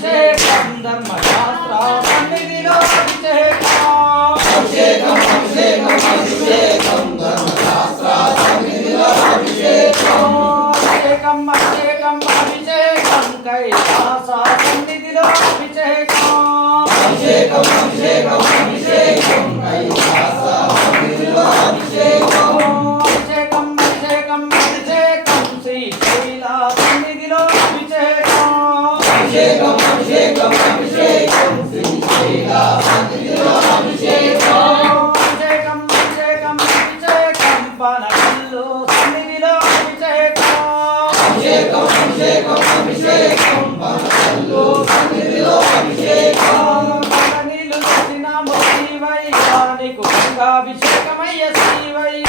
అభిషేకం ధర్మశాస్త్ర సన్నిధిలో అభిషేకం అభిషేకం అభిషేకం అభిషేకం ధర్మశాస్త్ర సన్నిధిలో అభిషేకం అభిషేకం అభిషేకం అభిషేకం కైలాస సన్నిధిలో అభిషేకం అభిషేకం అభిషేకం అభిషేకం కైలాస సన్నిధిలో అభిషేకం అభిషేకం అభిషేకం అభిషేకం శ్రీశైల సన్నిధిలో అభిషేకం అభిషేకం అభిషేకం అభిషేకం శ్రీశైల సన్నిధిలో అభిషేకం అభిషేకం అభిషేకం అభిషేకం పాలకల్లు సన్నిధిలో అభిషేకం అభిషేకం అభిషేకం అభిషేకం పాలకల్లు సన్నిధిలో అభిషేకం నీళ్ళు తెచ్చినాము శివయ్య నీకు గంగాభిషేకమయ్య శివయ్య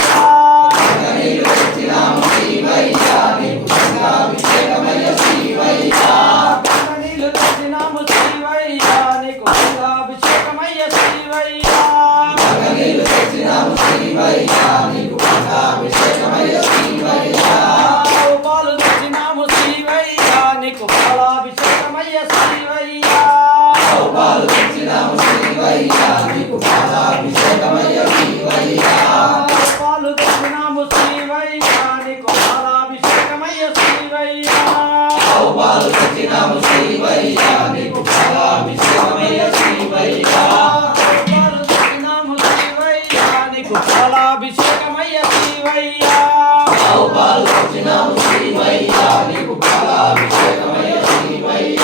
నీళ్ళు తెచ్చినాము శివయ్య నీకు గంగాభిషేకమయ్య శివయ్య నీళ్ళు తెచ్చినాము శివయ్య నీకు గంగాభిషేకమయ్య శివయ్య నీళ్ళు తెచ్చినాము శివయ్య నీకు గంగాభిషేకమయ్య శివయ్య పాలు తెచ్చినాము శివయ్య నీకు పాలాభిషేకమయ్య శివయ్య పాలు తెచ్చినాము శివయ్య నీకు పాలాభిషేకమయ్య శివయ్య పాలు తెచ్చినాము శివయ్య నీకు పాలాభిషేకమయ్య శివయ్య పాలు తెచ్చినాము శివయ్య నీకు పాలాభిషేకమయ్య శివయ్య పాలు తెచ్చినాము శివయ్య నీకు పాలాభిషేకమయ్య శివయ్య పాలు తెచ్చినాము శివయ్య నీకు పాలాభిషేకమయ్య శివయ్య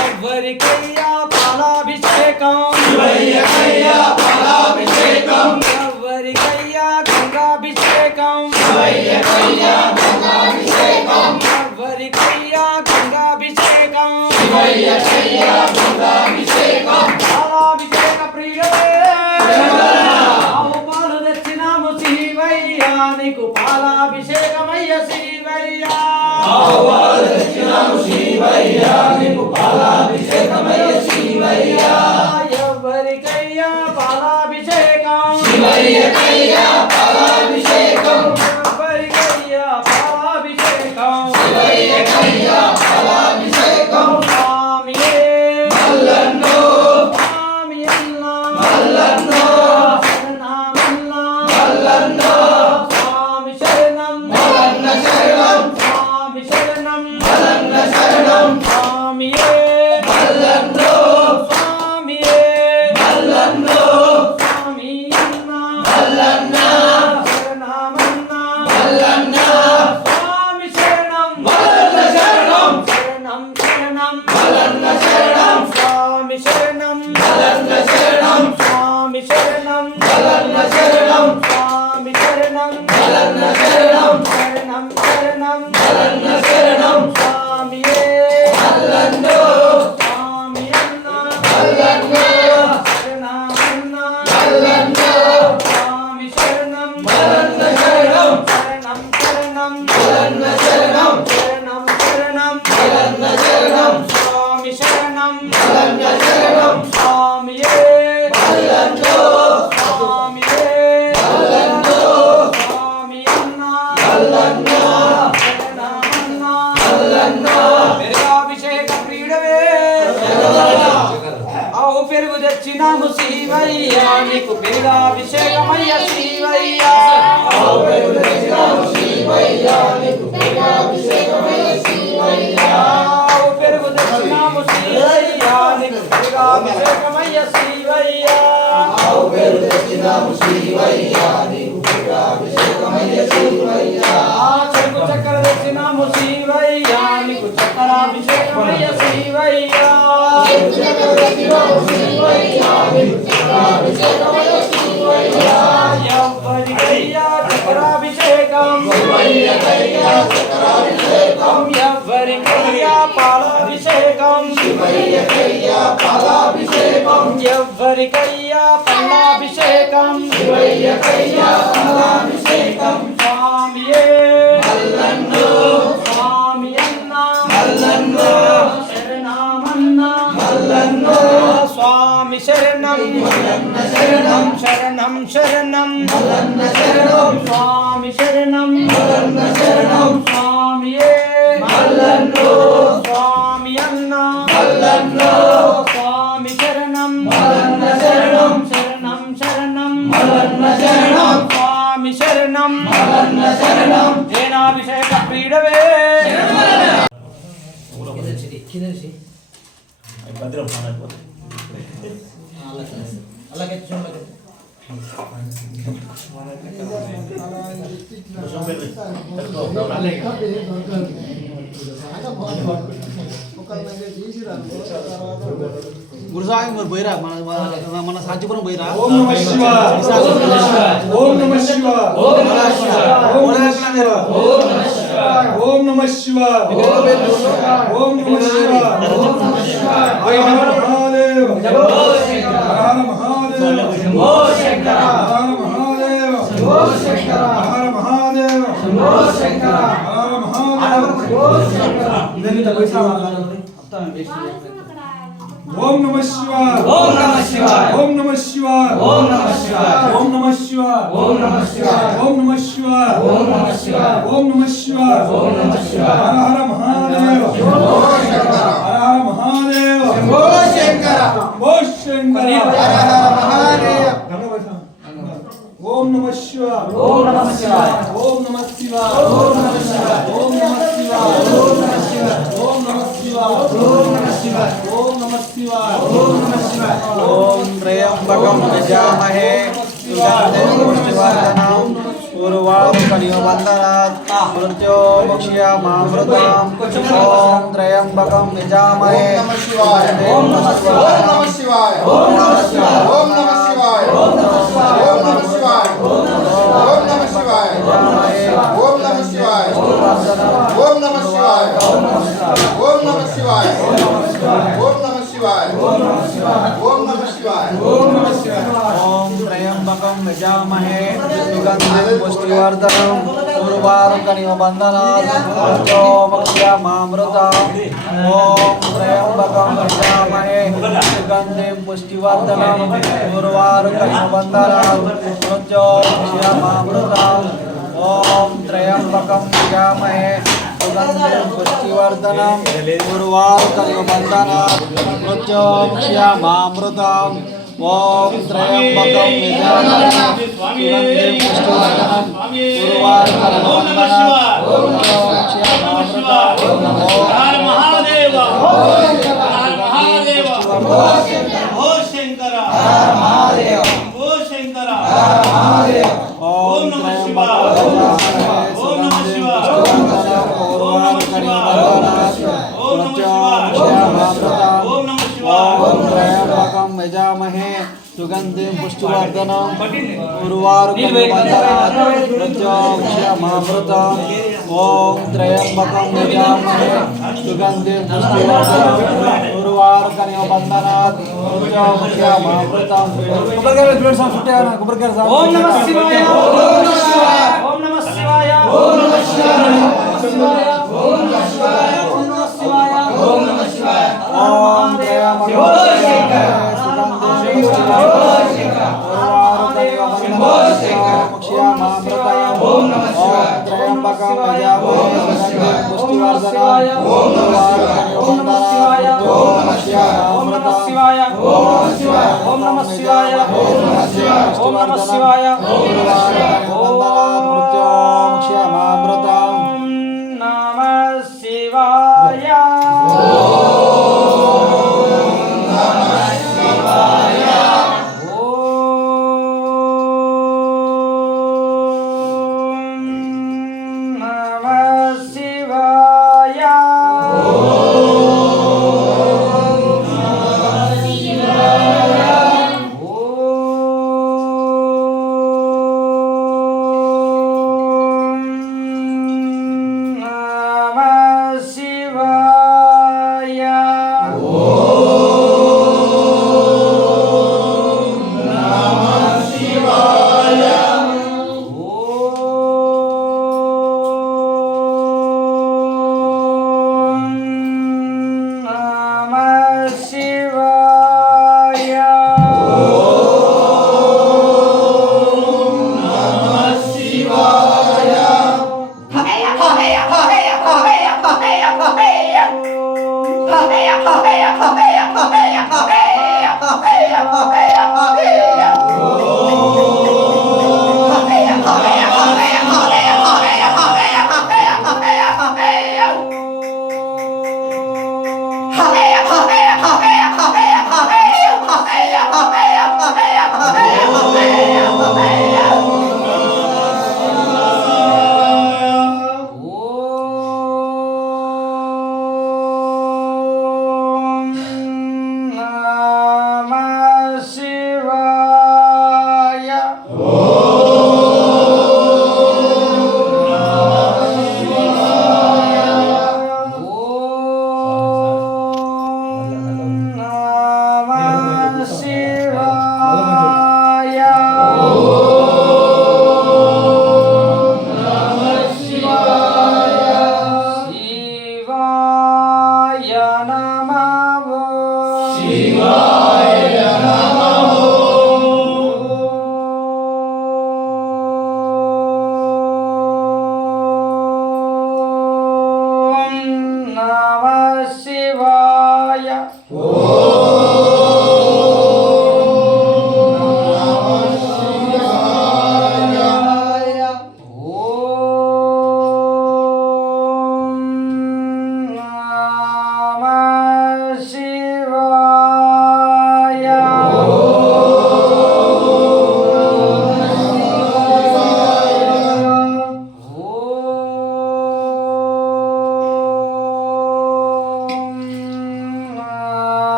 ఎవరికయ్యా పాలాభిషేకం శివయ్యకయ్యా పాలాభిషేకం ఎవరికయ్యా గంగాభిషేకం శివయ్యకయ్యా గంగాభిషేకం ఎవరికయ్యా గంగాభిషేకం శివయ్యకయ్యా గంగాభిషేకం పాలాభిషేక ప్రియుడే పాలు తెచ్చినాము శివయ్య నీకు పాలాభిషేకమయ్య శివయ్య పాలు తెచ్చినాము శివయ్య నీకు పాలాభిషేకమయ్య శివయ్య ఎవరికయ్యా పాలాభిషేకం శివయ్యకయ్యా పాలాభిషేకం ఎవరికయ్యా పాలాభిషేకం శివయ్యకయ్యా పాలాభిషేకం స్వామియే మల్లన్నో స్వామి అన్న మల్లన్నో శరణమన్న మల్లన్నో స్వామి శరణం మల్లన్న శరణం స్వామి శరణం మల్లన్న శరణం స్వామియే మల్లన్నో స్వామియే మల్లన్నో స్వామి అన్న మల్లన్న శరణమన్న మల్లన్న స్వామి శరణం మల్లన్న శరణం శరణం శరణం మల్లన్న శరణం స్వామి శరణం మల్లన్న శరణం స్వామి శరణం మల్లన్న శరణం స్వామి శరణం మల్లన్న శరణం శరణం శరణం మల్లన్న శరణం స్వామియే మల్లన్నో స్వామి అన్న మల్లన్నో శరణమన్న మల్లన్నో స్వామి శరణం మల్లన్న శరణం శరణం శరణం మల్లన్న శరణం శరణం శరణం మల్లన్న శరణం స్వామి శరణం మల్లన్న శరణం స్వామియే మల్లన్నో స్వామియే మల్లన్నో స్వామి అన్న మల్లన్నో శరణమన్న మల్లన్నో పెరుగాభిషేక ప్రియుడవే ఆవు పెరుగు తెచ్చినాము శివయ్య నీకు పెరుగాభిషేకమయ్య శివయ్య ఆవు పెరుగు తెచ్చినాము శివయ్య నీకు పెరుగాభిషేకమయ్య శివయ్య ఆవు పెరుగు తెచ్చినాము శివయ్య నీకు పెరుగాభిషేకమయ్య శివయ్య ఆవు పెరుగు తెచ్చినాము శివయ్య నీకు పెరుగాభిషేకమయ్య శివయ్య చెరుకు చక్కెర తెచ్చినాము శివయ్య నీకు చక్కెరాభిషేకమయ్య శివయ్య చెరుకు చక్కెర తెచ్చినాము శివయ్య నీకు చక్కెరాభిషేకమయ్య శివయ్య ఎవరికయ్యా చక్కెరాభిషేకం శివయ్యకయ్యా చక్కెరాభిషేకం ఎవరికయ్యా పాలాభిషేకం శివయ్యకయ్యా పాలాభిషేకం ఎవరికయ్యా పల్లాభిషేకం శివయ్యకయ్యా పల్లాభిషేకం స్వామియే మల్లన్నో స్వామి అన్న మల్లన్నో శరణమన్న మల్లన్నో స్వామి శరణం మల్లన్న శరణం శరణం శరణం మల్లన్న శరణం స్వామి శరణం మల్లన్న శరణం స్వామియే మల్లన్నో స్వామి అన్న మల్లన్నో చిన్నసి భద్రం అలాగే గురుసాయం పోయిరా మన సాధ్యపురం పోయిరా ఓం నమః శివాయ ఓం నమః శివాయ ఓం నమః శివాయ ఓం నమః శివాయ ఓం నమః శివాయ హర హర మహాదేవ హర మహాదేవ శంభో శంకర హర మహాదేవ శంభో శంకర హర మహాదేవ శంభో శంకర హర మహాదేవ శంభో శంకర ఇదంతా పైసా ఓం నమః శివాయ ఓం నమః శివాయ ఓం నమః శివాయ ఓం నమః శివాయ ఓం నమః శివాయ ఓం నమః శివాయ ఓం నమః శివాయ ఓం నమః శివాయ ఓం నమః శివాయ ఓం నమః శివాయ హర హర మహాదేవ శంభో శంకర హర హర మహాదేవ శంభో శంకర శంభో శంకర హర హర మహాదేవ ఓం నమః శివాయ ఓం నమః శివాయ ఓం నమః శివాయ ఓం నమః శివాయ ఓం నమః శివాయ ఓం నమః శివాయ ఓం నమః శివాయ ఓం నమః శివాయ ఓం నమః శివాయ ఓం నమః శివాయ ఓం త్రయంబకం యజామహే సుగంధిం పుష్టివర్ధనం పూర్వారుకనియో వందనాత్ మృత్యోముక్ష్యమామృతాం ఓం త్రయంబకం యజామహే ఓం నమః శివాయ ఓం నమః శివాయ ఓం నమః శివాయ ఓం నమః శివాయ ఓం నమః శివాయ ఓం నమః శివాయ ఓం నమః శివాయ ఓం నమః శివాయ ఓం నమః శివాయ ఓం నమః శివాయ ఓం నమః శివాయ ఓం నమః శివాయ ఓం నమః శివాయ ఓం త్రయంబకం యజామహే సుగంధిం పుష్టివర్ధనం పూర్వారుకనియో వందనాత్ మృత్యోముక్ష్యమామృతాం ఓం త్రయంబకం యజామహే సుగంధిం పుష్టివర్ధనం పూర్వారుకనియో వందనాత్ మృత్యోముక్ష్యమామృతాం ఓం త్రయంబకం యజామహే సుగంధిం పుష్టివర్ధనం పూర్వారుకనియో వందనాత్ మృత్యోముక్ష్యమామృతాం ఓం త్రయంబకం యజామహే సుగంధిం పుష్టివర్ధనం పూర్వారుకనియో వందనాత్ మృత్యోముక్ష్యమామృతాం హర మహాదేవ హర మహాదేవ ఓ శంకర హర మహాదేవ ఓ శంకర హర మహాదేవ ఓం నమః శివాయ ఓం నమః శివాయ ఓం నమః శివాయ ఓం నమః శివాయ ఓం నమః శివాయ ఓం త్రయంబకం యజామహే సుగంధిం పుష్టివర్ధనం పూర్వారుకనియో వందనాత్ మృత్యోముక్ష్యమామృతాం ఓం త్రయంబకం యజామహే సుగంధిం పుష్టివర్ధనం పూర్వారుకనియో వందనాత్ మృత్యోముక్ష్యమామృతాం ఓం నమః శివాయ ఓం నమః శివాయ ఓం నమః శివాయ ఓం నమః శివాయ ఓం నమః శివాయ ఓం నమః శివాయ ఓం త్రయంబకం ఓం నమః శివాయ త్రయంబకం యజామహే పుష్టివర్ధనం ఓం నమః శివాయ ఓం నమః శివాయ ఓం నమః శివాయ ఓం నమః శివాయ ఓం నమః శివాయ ఓం నమః శివాయ మృత్యోముక్ష్యమామృతాం నమః శివాయ Jai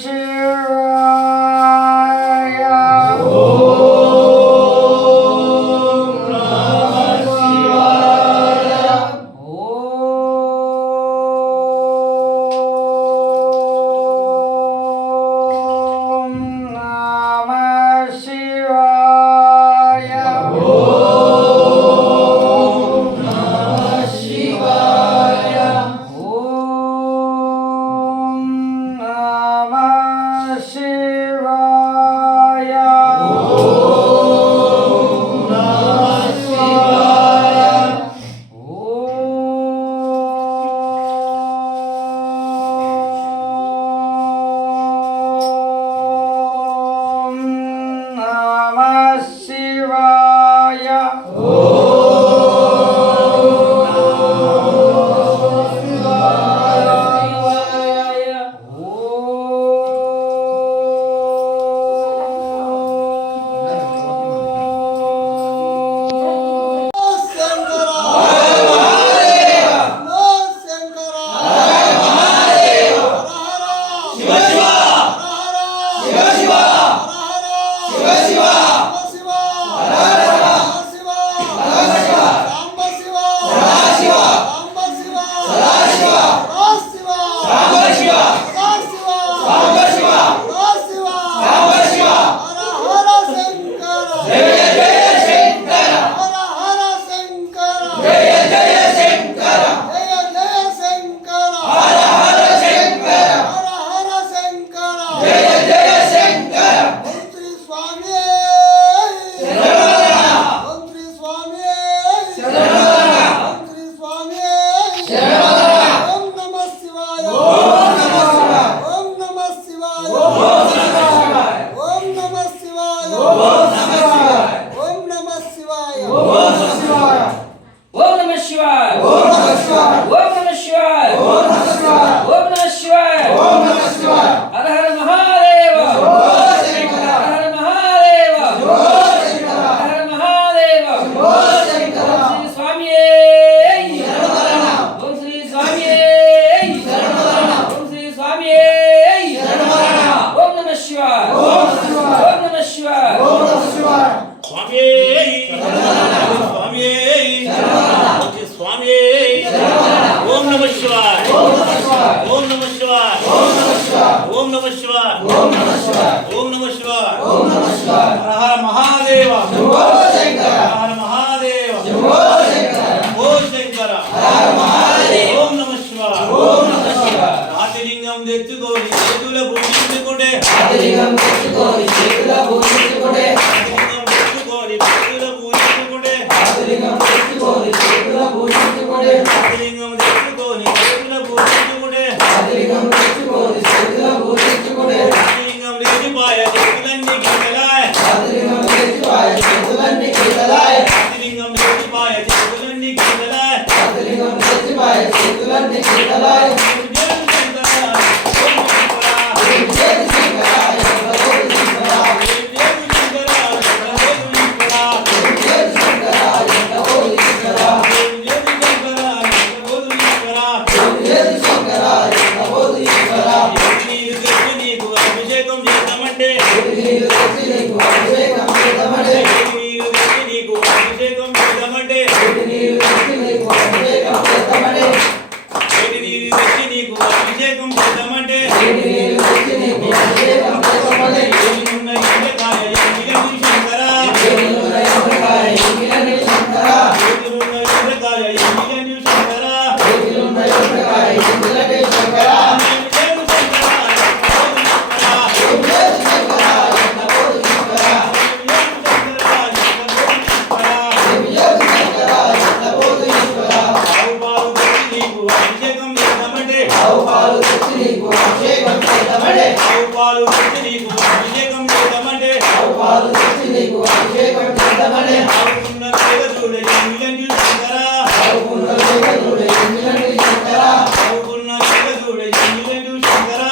Shri Krishna పాలు తెచ్చి నీకు అభిషేకం చేద్దామంటే ఆవుకున్న లేక చూడే మిలంటి శంకరా ఆవుకున్న లేక చూడే మిలంటి శంకరా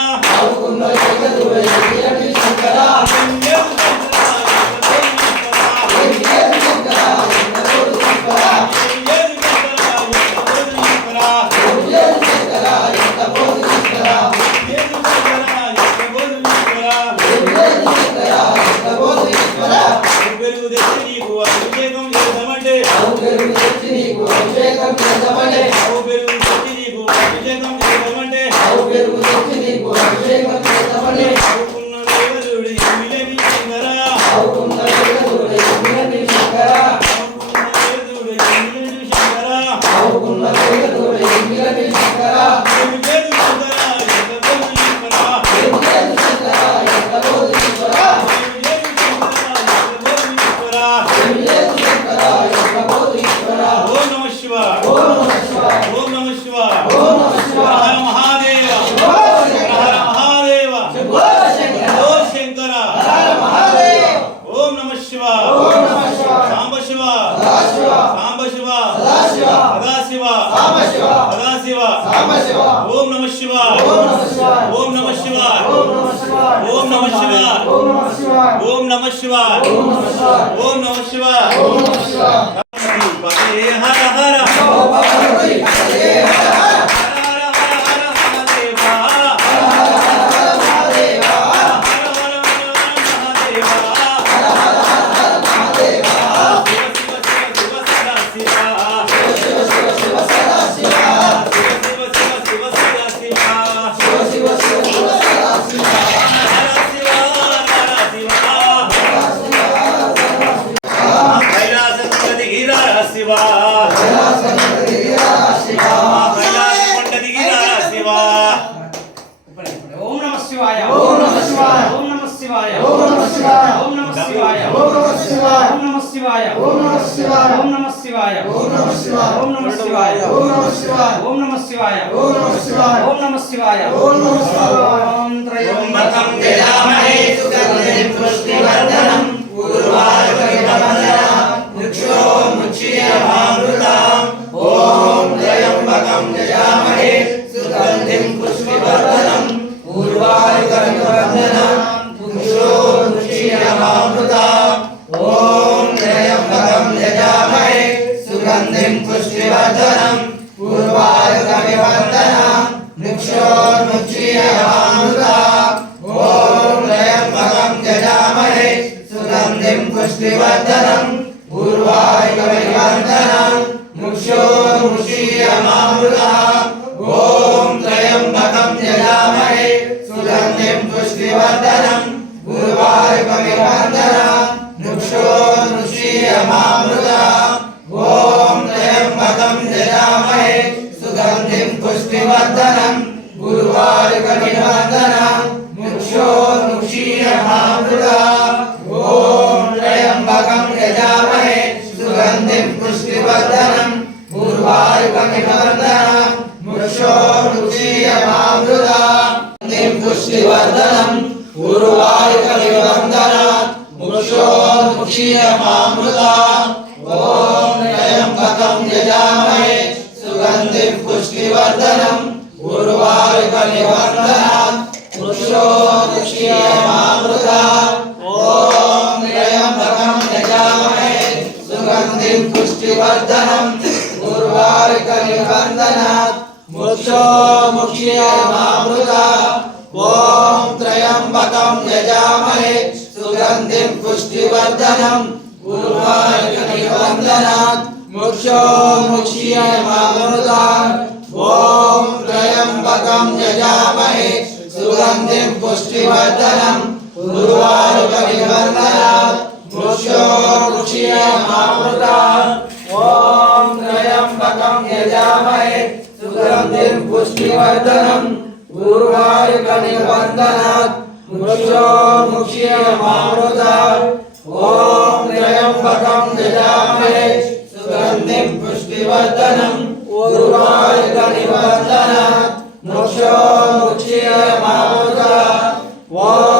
Om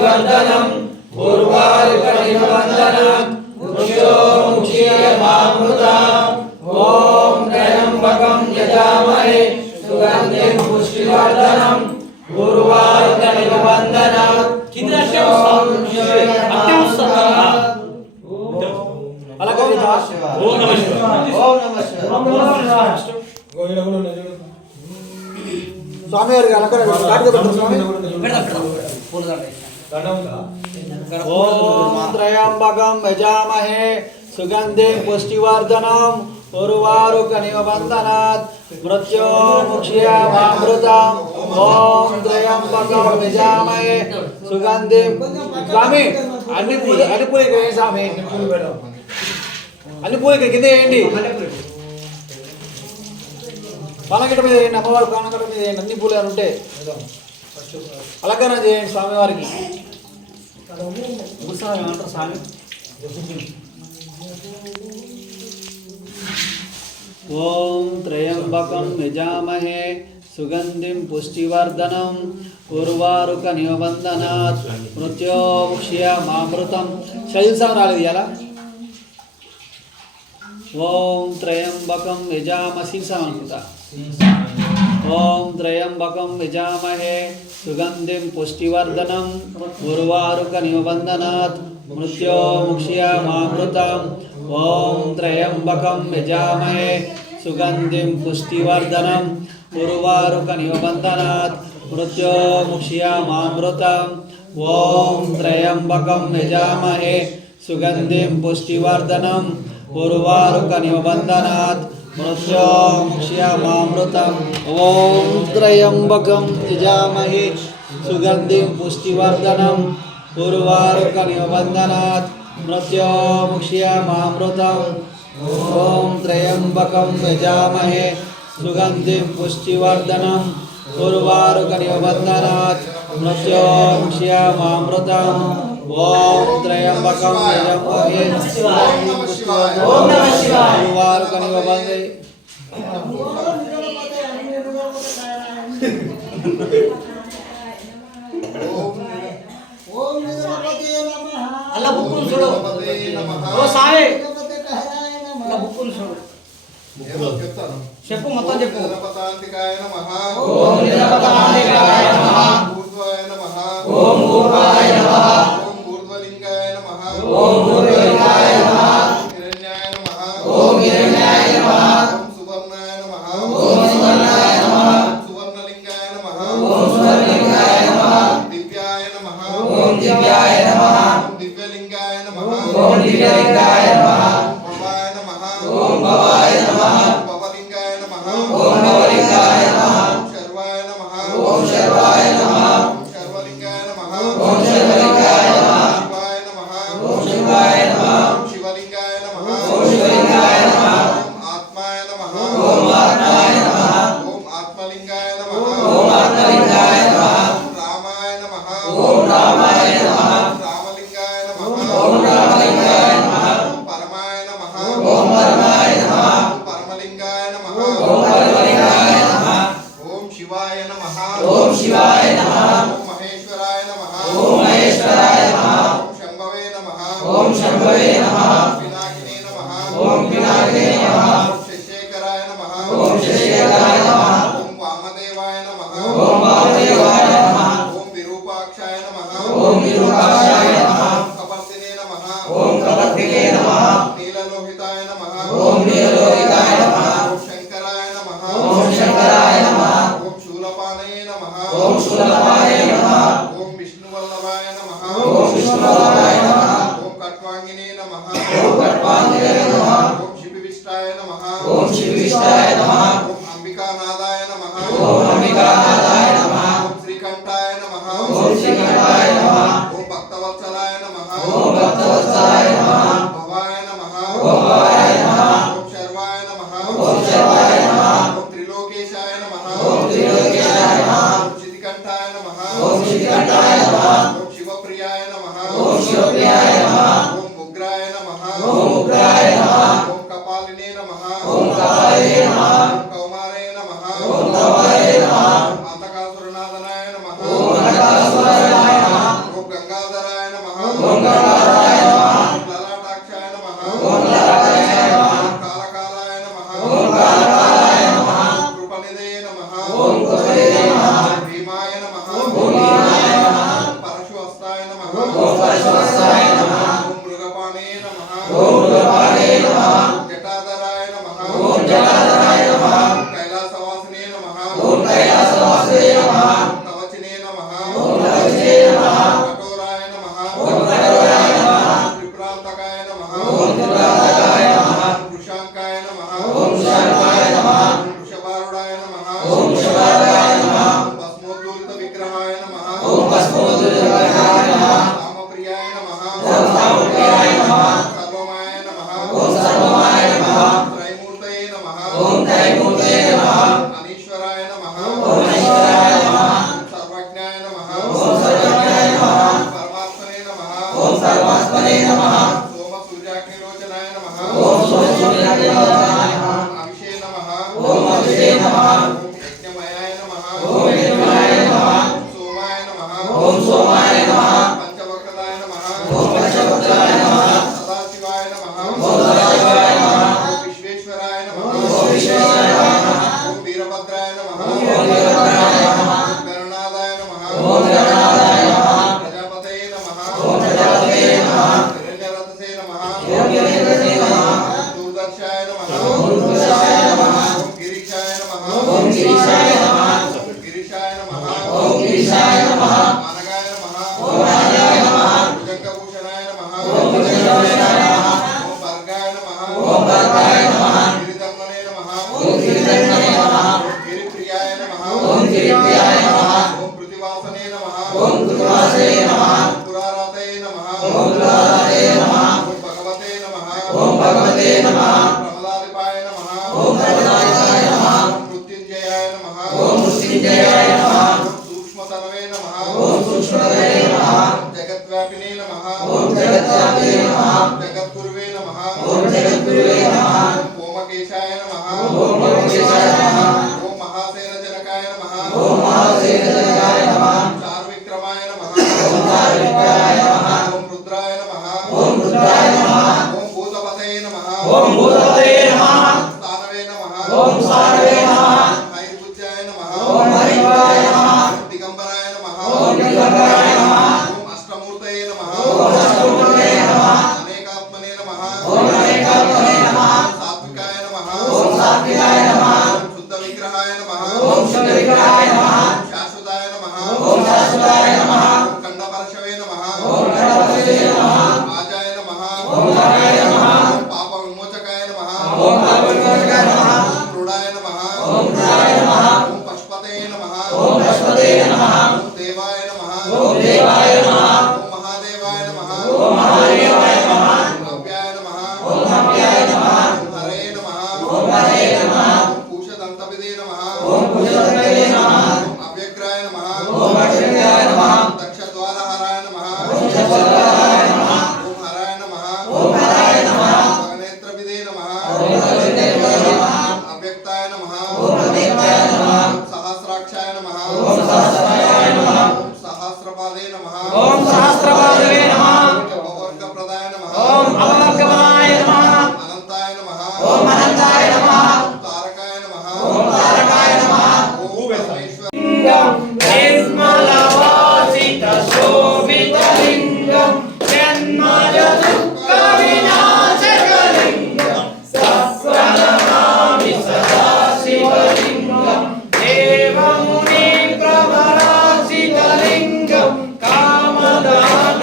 पुष्टिवर्धनं पूर्वार्कनिबन्धनात् मृत्योर्मुक्षीयमामृताम् ॐ त्र्यम्बकं यजामहे सुगन्धिं पुष्टिवर्धनं पूर्वार्कनिबन्धनात् అలాగే ఓం నమః శివాయ. ఓం నమః శివాయ. స్వామి గారికి అలంకారం స్వామి ఓం త్రయంబకం యజామహే సుగంధిం పుష్టివర్ధనం ఉర్వారుకనిబంధనాత్ మృత్యోర్ముక్షీయమామృతం ఓం త్రయంబకం యజామహే సుగంధిం స్వామి అన్ని పూలు ఇక్కడ స్వామి అన్ని పూలు ఇక్కడ కింద వేయండి పానగట్ట మీద వేయండి అమ్మవారి పానగట్ట మీద వేయండి అన్ని పూలు ఉంటే అలంకరణ చేయండి స్వామివారికి స్వామి ఓం త్రయంబకం యజామహే సుగంధిం పుష్టివర్ధనం ఉర్వారుకనిబంధనాత్ మృత్యోర్ముక్షీయమామృతం శైల్సం రాలేదు ఇలా ఓం త్రయంబకం యజామశీర్షం అనుకుంటా ఓం త్రయంబకం యజామహే సుగంధిం పుష్టివర్ధనం ఉర్వారుకనిబంధనాత్ మృత్యోర్ముక్షీయమామృతం ఓం త్రయంబకం యజామహే సుగంధిం పుష్టివర్ధనం ఉర్వారుకనిబంధనాత్ మృత్యోర్ముక్షీయమామృతం ఓం త్రయంబకం యజామహే సుగంధిం పుష్టివర్ధనం ఉర్వారుకనిబంధనాత్ మృత్యోర్ముక్షీయమామృతం ఓం త్రయంబకం యజామహే సుగంధిం పుష్టివర్ధనం ఉర్వారుకనిబంధనాత్ మృత్యోర్ముక్షీయమామృతం ఓం త్రయంబకం యజామహే సుగంధిం పుష్టివర్ధనం ఉర్వారుకనిబంధనాత్ మృత్యోర్ముక్షీయమామృతం ఓం త్రయంబకం యజామహే ఓం నమః శివాయ. ఉర్వారుకనిబంధనాత్ అలా బుక్కులు చూడు ఓ సాయి అలా బుక్కులు చూడు చెప్పు మొత్తం చెప్పు గణపతాంతికాయ నమః. ఓం గణపతాంతికాయ నమః. ఊర్ధ్వాయ నమః. ఓం ఊర్ధ్వాయ నమః. ఓం ఊర్ధ్వలింగాయ నమః. ఓం ఊర్ధ్వలింగాయ నమః. హిరణ్యాయ నమః. ఓం హిరణ్యాయ నమః. ఓం సువర్ణాయ నమః. ఓం సువర్ణాయ నమః. సువర్ణలింగాయ నమః. ఓం సువర్ణలింగాయ నమః. దివ్యాయ నమః. ఓం దివ్యాయ నమః. ఓం దివ్యలింగాయ నమః. ఓం దివ్యలింగాయ నమః. భవాయ నమః. ఓం భవాయ నమః. భవలింగాయ నమః. ఓం భవలింగాయ నమః. శర్వాయ నమః. ఓం శర్వాయ నమః. ఓం శర్వలింగాయ నమః. ఓం శర్వలింగాయ నమః. శివాయ నమః. ఓం శివాయ నమః. ఓం శివలింగాయ నమః. ఓం శివలింగాయ నమః. ఓం ఆత్మాయ నమః. ఓం ఆత్మాయ నమః. ఓం ఆత్మలింగాయ నమః. ఓం ఆత్మలింగాయ నమః. ఓం రామాయ నమః. ఓం రామాయ నమః. ఓం రామలింగాయ నమః. ఓం రామలింగాయ నమః. ఓం పరమాయ నమః. ఓం పరమాయ నమః. ఓం పరమలింగాయ నమః. ఓం పరమలింగాయ నమః. ఓం శివాయ నమః. ఓం శివాయ నమః. ఓం మహేశ్వరాయ నమః. ఓం మహేశ్వరాయ నమః. ఓం శంభవే నమః. ఓం శంభవే నమః. ఓం పినాకినే నమః. ఓం పినాకినే నమః. ఓం శశేఖరాయ నమః. ఓం శశేఖరాయ నమః. ఓం వామదేవాయ నమః. ఓం వామదేవాయ నమః. ఓం విరూపాక్షాయ నమః. ఓం విరూపాక్షాయ నమః. ఓం కపర్దినే నమః. ఓం కపర్దినే నమః. నీలలోహితాయ నమః. ఓం నీలలోహితాయ నమః. ఓం శంకరాయ నమః. ఓం శంకరాయ నమః. ఓం శూలపాణయే నమః. ఓం శూలపాయ నమః. ఓం విష్ణువల్లభాయ నమః. ఓం విష్ణువల్లభాయ నమః. ఓం కట్వాంగినే నమః. ఓం కట్వాంగినే నమః. ఓం శిపివిష్టాయ నమః. ఓం శివిష్టాయ నమః. ఓం అంబికానాదాయ నమః. ఓం అంబికానాథాయ నమః. ఓం శ్రీకంఠాయ నమః. ఓం శ్రీకంఠాయ నమః. ఓం భక్తవత్సలాయ నమః. ఓం భక్తవత్సలాయ నమః. భవాయ నమః. ఓం భవాయ నమః. ఓం శర్వాయ నమః. ఓం శర్వాయ నమః. ఓం త్రిలోకేశాయ నమః. ఓం త్రిలోకేశాయ నమః. ఓం చితికంఠాయ నమః. ఓం శ్రీకంఠాయ నమః. ఓం శివప్రియాయ నమః. ఓం శివప్రియాయ నమః. ఓం ఉగ్రాయ నమః. ఓం ఉగ్రాయ నమః. ఓం కపాలినే నమః. ఓం కపాలినే నమః. ఓం కౌమారే నమః. ఓం కౌమారే నమః. ఓం అంధకాసురనాథనాయ నమః. ఓం అంధకాసురనాథనాయ నమః. ఓం గంగా ఓం కుబరే నమః భీమాయ నమః భూమాయ నమః పరశుహస్తాయ నమః ఓం పరశువస్తాయ నమః ఓం మృగపాణే నమః ఓం మృగపాణే నమః జటాధరాయ నమః ఓం జటాధరాయ నమః కైలాసవాసినే నమః ఓం కైలాసవాసే నమః కవచినే నమః ఓం కవచే నమః కఠోరాయ నమః ఓం కఠోరాయ నమః త్రిపురాంతకాయ నమః ఓం త్రిపురాంతకాయ నమః వృషాంకాయ నమః ఓం శాంతాయ నమః వృషభారుడాయ నమః ఓం వృషభారాయ నమః భస్మోద్ధూలిత విగ్రహాయ నమః ఓం భస్మోద్ధూలితవిగ్రహాయ నమః కామప్రియాయ నమః ఓం కామప్రియాయ నమః సర్వమాయ నమః ఓం సర్వమాయ నమః త్రైమూర్తయే నమః ఓం త్రైమూర్తయే నమః అనీశ్వరాయ నమః ఓం ఈశ్వరాయ నమః సర్వజ్ఞాయ నమః ఓం సర్వజ్ఞాయ నమః పరమాత్మనే నమః ఓం సర్వాత్మనే నమః సోమ సూర్యాగ్నిరోచనాయ నమః ఓం సూర్యాయ నమః అభిషే నమః ఓం అభిషే నమః యజ్ఞమయాయ నమః ఓం యజ్ఞాయ నమః సోమాయ నమః ఓం సోమాయ నమః పంచవక్రదాయ నమః ఓం పంచవక్రాయ నమః సదాశివాయ నమః ఓం సదాశివాయ నమః ఓం విశ్వేశ్వరాయ నమః ఓం విశ్వేశ్వరాయ నమః ఓం వీరభద్రాయ నమః ఓం వీరభద్రాయ నమః ఓం గరుణాదాయ నమః ఓం గరుణాదాయ నమః ప్రజాపతయే నమః ఓం ప్రజాపతయే నమః హిరణ్యరథసే నమః ఓం గిరిధరే నమః దూర్దర్శాయ నమః ఓం దుర్గాయ నమః ఓం గిరీశాయ నమః ఓం గిరీశాయ నమః ఓం గిరీశాయ నమః ఓం గిరీశాయ నమః మానగాయ నమః ఓం మానగాయ నమః భుజంగభూషణాయ నమః ఓం భుజంగభూషణాయ నమః ఓం భర్గాయ నమః ఓం భర్గాయ నమః గిరిధర్మనే నమః ఓం గిరిధర్మనే నమః ఓం గిరిప్రియాయ నమః ఓం గిరిప్రియాయ నమః ఓం పృథివాసనే నమః ఓం పృథ్వాసే నమః ఓం పురారాతయే నమః ఓం పురారాతయే నమః ఓం భగవతే నమః ఓం భగవతే నమః ప్రమదాదిపాయ నమః ఓం ప్రమదాదిపాయ నమః ఓం మృత్యుంజయాయ నమః ఓం మృత్యుంజయాయ నమః ఓం సూక్ష్మతనవే నమః ఓం సూక్ష్మతరే నమః ఓం జగద్వ్యాపినే నమః ఓం జగద్వ్యాపినే నమః ఓం జగద్గురువే నమః ఓం జగద్గురువే నమః ఓం ఓమకేశాయ నమః ఓం ఓమకేశాయ నమః ఓం మహాసేనజనకాయ నమః ఓం మహాసేనజనకాయ నమః చారువిక్రమాయ నమః ఓం చారువిక్రమాయ నమః ఓం రుద్రాయ నమః ఓం రుద్రాయ నమః ఓం భూతపతయే నమః ఓం భూతపతయే నమః స్థానవే నమః ఓం సారవే నమః హైర్బుజ్జాయ నమః ఓం హరివాయ నమః ఓం దిగంబరాయ నమః ఓం దిగంబరాయ నమః ఓం అష్టమూర్తయే నమః ఓం అష్టమూర్తయే నమః అనేకాత్మనే నమః ఓం అనేకాత్మనే నమః సాత్వికాయ నమః ఓం సాత్వికాయ నమః ఓం శుద్ధ విగ్రహాయ నమః ఓం శుద్ధ విగ్రహాయ నమః ఓం శాశ్వతాయ నమః ఓం శాశ్వతాయ నమః ఓం ఖండపరశవే నమః ఓం ఖండపరశవే నమః ఆజాయ నమః ఓం రాగాయ నమః ఓం పాప విమోచకాయ నమః ఓం పాపవిమోచకాయ నమః ఓం మృడాయ నమః ఓం మృడాయ నమః ఓం పశుపతయే నమః ఓం పశుపతయే నమః ఓం దేవాయ నమః ఓం దేవాయ నమః ఓం మహాదేవాయ నమః ఓం మహాదేవాయ నమః ఓం అవ్యాయ నమః ఓం అవ్యాయ నమః ఓం హరే నమః ఓం హరే నమః ఓం కూషదంతపిదే నమః ఓం కుశలతయే నమః ఓం అవ్యగ్రాయ నమః ఓం అక్షరాయ నమః ఓం దక్షద్వారహరాయ నమః ఓం చతుర్ధారాయ నమః ఓం హరాయ నమః ఓం హరాయ నమః భగనేత్రపిదే నమః ఓం భగవతే నమః అవ్యక్తాయ నమః ఓం అవ్యక్తాయ నమః ఓం సహస్రాక్షాయ నమః ఓం సహస్రాయ నమః ఓం సహస్రపాదే నమః ఓం సహస్రపాదవే నమః ఉపవర్గప్రదాయ నమః ఓం అవగమనాయ నమః అనంతాయ నమః ఓం అనంతాయ నమః ఓం తారకాయ నమః ఓం తారకాయ నమః ఓం పరమేశ్వర నిర్మలవాసిత శోభితలింగం జన్మజ దుఃఖ వినాశకలింగం సప్రణమామి సదా శివలింగం దేవముని ప్రవరాసితలింగం కామదాన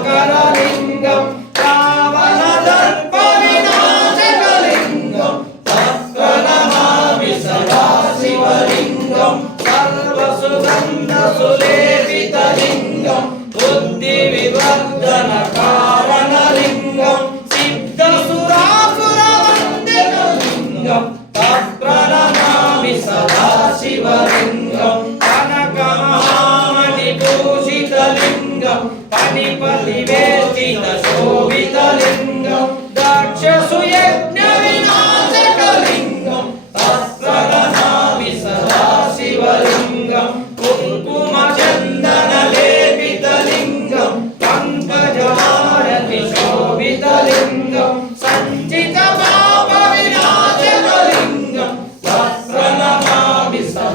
కరుణాకరలింగం రావణ దర్ప వినాశకలింగం సప్రణమామి సదా శివలింగం సర్వసుగంధ సులేపితలింగం బుద్ధి వివర్ధన కారణలింగం సిద్ధ సురాసుర వందితలింగం తత్ప్రణమామి సదా శివలింగం కనక మహామణి భూషితలింగం పనిపతి వేష్టిత శోభితలింగం దక్ష సుయజ్ఞ వినాశకలింగం తత్ప్రణమామి సదా శివలింగం కుంకుమ చందన లేపితలింగం పంకజహారతి శోభితలింగం సంచిత పాప వినాశకలింగం తత్ప్రణమామి సదా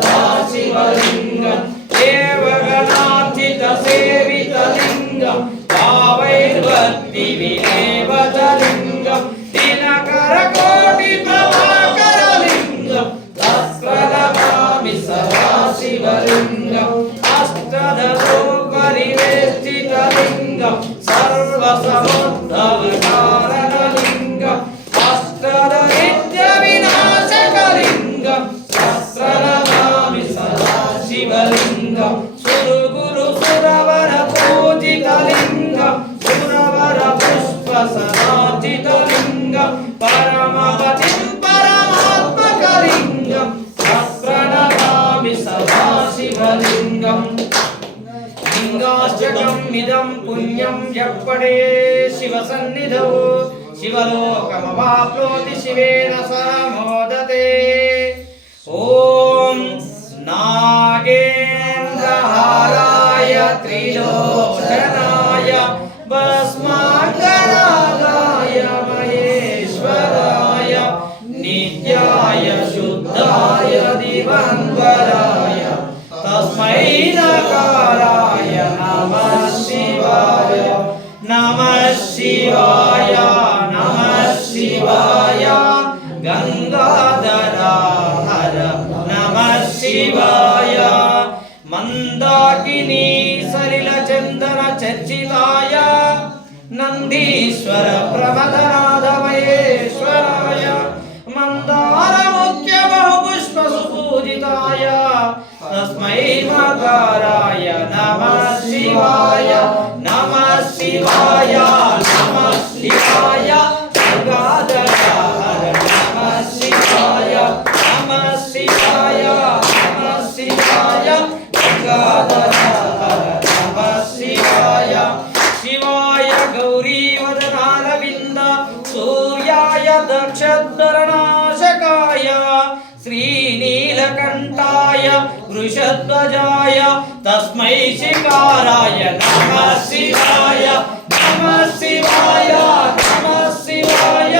సదాశివలింగం అష్టదశో పరివేష్టితలింగం సర్వసముద్ధవకారణలింగం అష్టదరిద్ర వినాశకలింగం సహస్రనామామి సదాశివలింగం సురగురు సురవర పూజితలింగం సురవర పుష్ప సదాజితలింగం పరమపతి పరమాత్మకలింగం ప్రణమామి సదాశివలింగం లింగాష్టకం ఇదం పుణ్యం యప్పడే శివ సన్నిధౌ శివలోకమవాప్నోతి శివేన సమోదతే ఓం నాగేంద్రహారాయ త్రిలోచనాయ భస్మాకరాగాయ మహేశ్వరాయ నిత్యాయ శుద్ధాయ దివంబరాయ తస్మై నకారాయ నమః శివాయ నమః శివాయ నమః శివాయ గంగాధర హర నమః శివాయ మందాకిని సలిల చందన చర్చితాయ నందీశ్వర ప్రమథనాథ మహేశ్వరాయ మందార ముఖ్య బహుపుష్ప సుపూజితాయ తస్మై మకారాయ నమః శివాయ నమః శివాయ నమః శివాయ గంగాధర హర నమః శివాయ నమః శివాయ నమః శివాయ గంగాధర హర నమః శివాయ శివాయ గౌరీవదనారవింద సూర్యాయ దక్షధరనాశకాయ శ్రీనీలకంఠాయ వృషధ్వజాయ తస్మై శికారాయ నమః శివాయ నమః శివాయ నమః శివాయ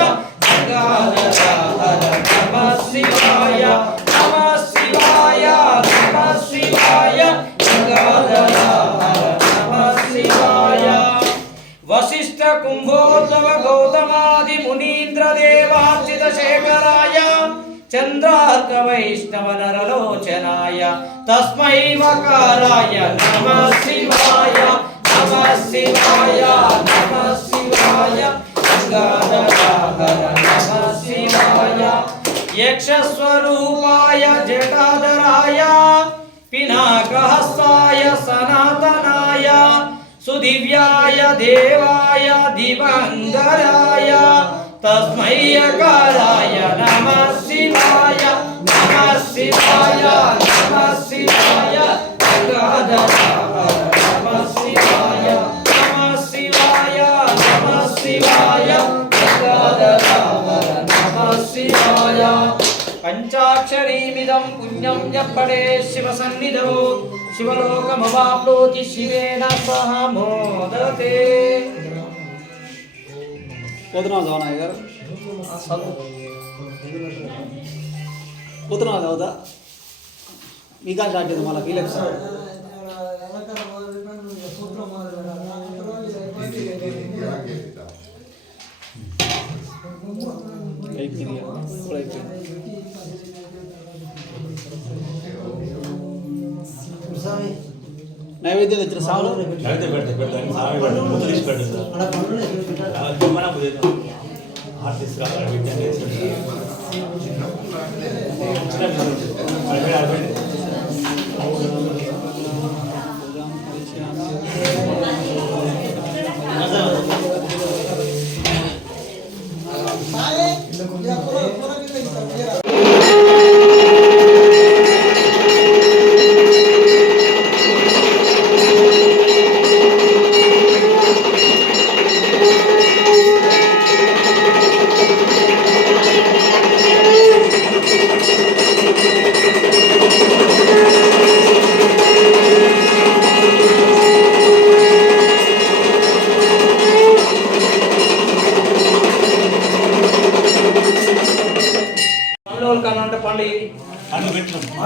గంగాధర హర నమః శివాయ నమః శివాయ నమః శివాయ గంగాధర హర నమః శివాయ వశిష్ఠ కుంభోద్భవ గౌతమాది మునీంద్ర దేవార్చిత శేఖరాయ చంద్రార్క వైష్ణవ నరలోచనాయ తస్మై మకారాయ నమః శివాయ నమః శివాయ నమః శివాయ గంగాధర హర నమః శివాయ యక్షస్వరూపాయ జటాధరాయ పినాకహస్తాయ సనాతనాయ సుదివ్యాయ దేవాయ దివంగరాయ తస్మై యకారాయ నమః శివాయ నమః శివాయ నమః శివాయ గంగాధర హర నమః శివాయ నమః శివాయ నమః శివాయ గంగాధర హర నమః శివాయ పంచాక్షరీమిదం పుణ్యం యప్పడే శివ సన్నిధౌ శివలోకమవాప్నోతి శివేన సహ మోదతే. పోతున్నావు జవనాయ్ గారు పోతున్నావు చదువుతా మీకా స్టార్ట్ చేద్దాం మళ్ళీ ఫీల్ సార్ అయిపోయింది ఇప్పుడు అయిపోయింది. నైవేద్యం తెచ్చిన సాగులు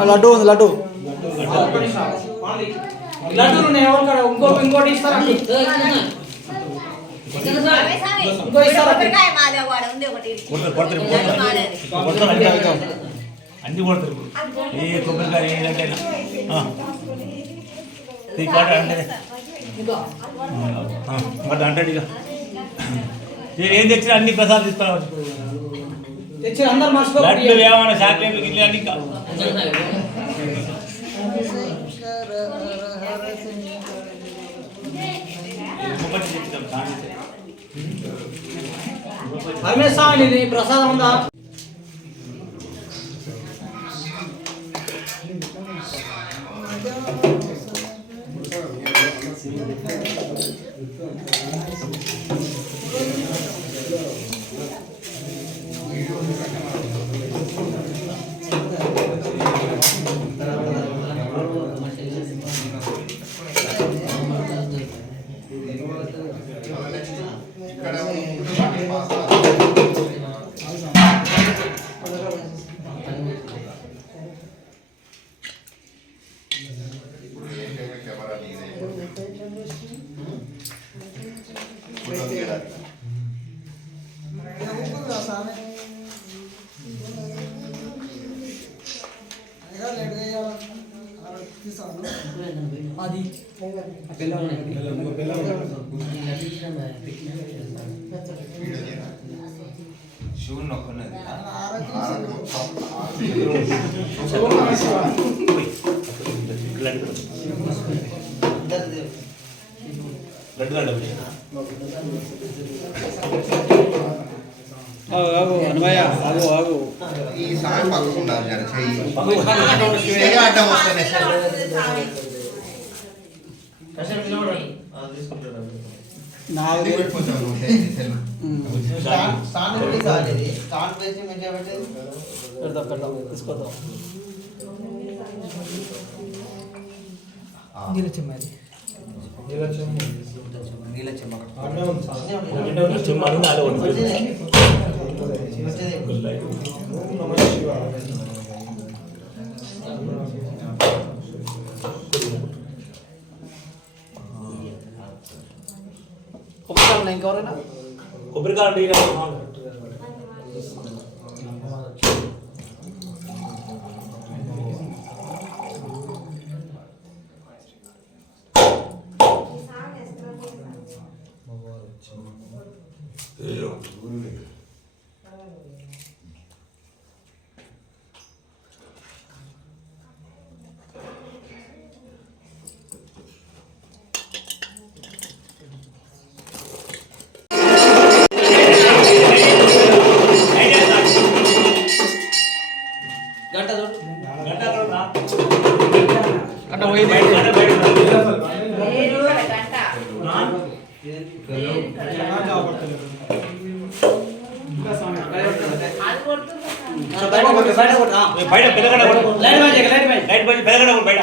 లడ్డు ఉంది లడ్డు లడ్డూలు ఇంకోటి ఇస్తారా ఇంకో ఇస్తారా అన్ని కొడతారు ఏ కొబ్బరికాయ ఏ మరి అంటాడు ఇక నేను ఏం తెచ్చినా అన్ని ప్రసాదం తీసుకురావచ్చు. తెచ్చి అందరు మర్చిపో లడ్లు ఏమన్నా చాక్లెట్లు గిట్ల అన్ని పరమేశ్వరుని ఇది ప్రసాదం ఉందా? అది శివుని నొక్కున్నది ఈ సాయం పక్కకుండాలి జర చెయ్యి అడ్డం వస్తుంది తీసుకోదాం ఇంకెవరైనా కొబ్బరికాయ బయట పెద్దగడ లైట్ బండి పెద్దగడ బయట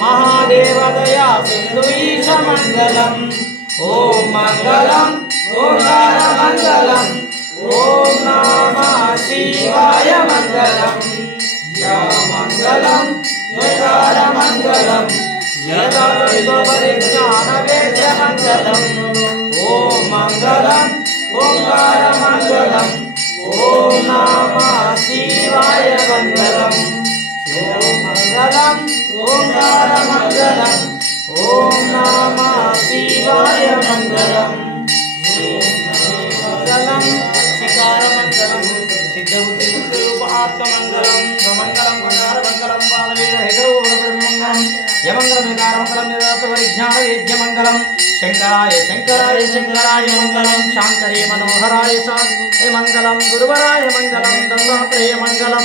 महादेवदया सिंधुईश मंगलम ओम मंगलम ओंकार मंगलम ओम नमः शिवाय मंगलम या मंगलम ओंकार मंगलम यदा परिज्ञान वेद्य मंगलम ओम मंगलम ओंकार मंगलम ओम नमः शिवाय मंगलम ओम मंगलम ओंकार मंगलम ओम नमः शिवाय मंगलम ఆత్మమంగళం స్వమంగళం మంగళం పాదవేదం యమంగళం వికారమంగళం నిరతవరిజ్ఞాన వేద్యమంగళం శంకరాయ శంకరాయ శంకరాయ మంగళం శాంకరే మనోహరాయ సాయ మంగళం గురువరాయ మంగళం దత్తాత్రేయ మంగళం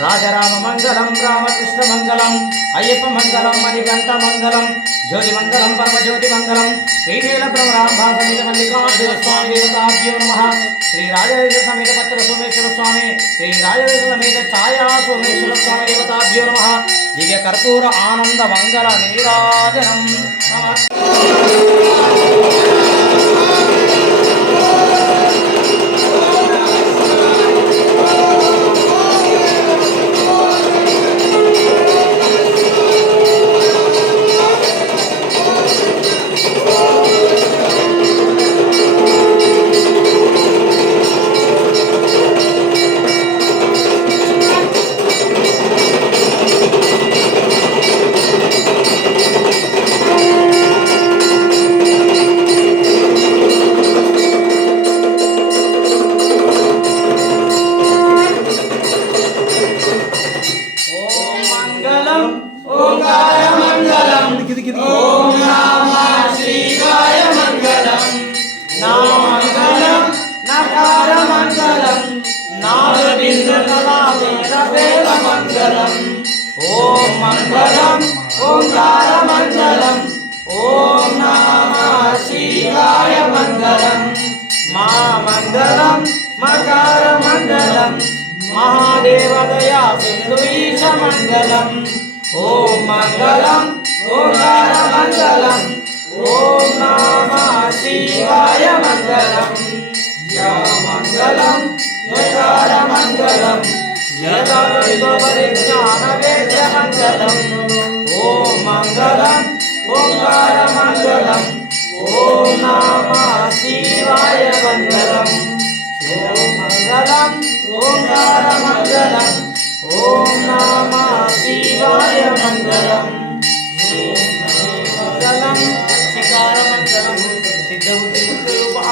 రాజరామ మంగళం రామకృష్ణ మంగళం అయ్యప్ప మంగళం మణికంఠ మంగళం జ్యోతి మంగళం పరమజ్యోతి మంగళం శ్రీశైల భ్రమరాంబా సమేత మల్లికార్జున స్వామి దేవతాభ్యో నమః శ్రీ రాజరాజ సమేత పత్ర సోమేశ్వర స్వామి శ్రీ రాజరాజ సమేత ఛాయా సోమేశ్వర స్వామి దేవతాభ్యో నమః దివ్య కర్పూర ఆనంద మంగళ నీరాజనం ఓం మంగళం ఓంకార మంగళం ఓం నమః శివాయ మంగళం మా మంగళం మకార మంగళం మహాదేవదయా సింధు ఈశ మంగళం ఓం మంగళం ఓంకార మంగళం ఓం నమః శివాయ మంగళం యా మంగళం మకార మంగళం జ్ఞానవేద్యమంగళం ఓం మంగళం ఓంకార మంగళం ఓం నమః శివాయ మంగళం ఓం మంగళం ఓంకార మంగళం ఓం నమః శివాయ మంగళం మంగళం శికార మంగళం సిద్ధబుద్ధి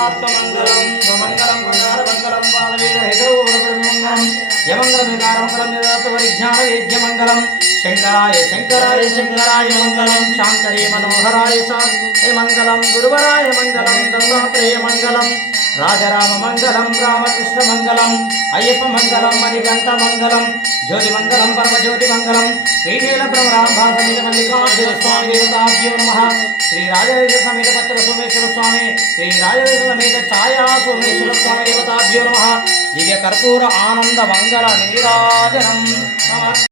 ఆత్మమంగళం స్వమంగళం మంగళం పాదవేదం యమంగళం వికారమంగళం నిరతవరిజ్ఞాన వేద్యమంగళం శంకరాయ శంకరాయ శంకరాయ మంగళం శాంకరే మనోహరాయ సాయ మంగళం గురువరాయ మంగళం దత్తాత్రేయ మంగళం రాజరామ మంగళం రామకృష్ణ మంగళం అయ్యప్ప మంగళం మణికంఠ మంగళం జ్యోతి మంగళం పరమజ్యోతి మంగళం శ్రీశైల భ్రమరాంబా సమేత మల్లికార్జున స్వామి దేవతాభ్యో నమః శ్రీ రాజరాజ సమేత పత్ర సోమేశ్వర స్వామి శ్రీ రాజరాజ సమేత ఛాయా సోమేశ్వర స్వామి దేవతాభ్యో నమః దివ్య కర్పూర ఆనంద మంగళ నీరాజనం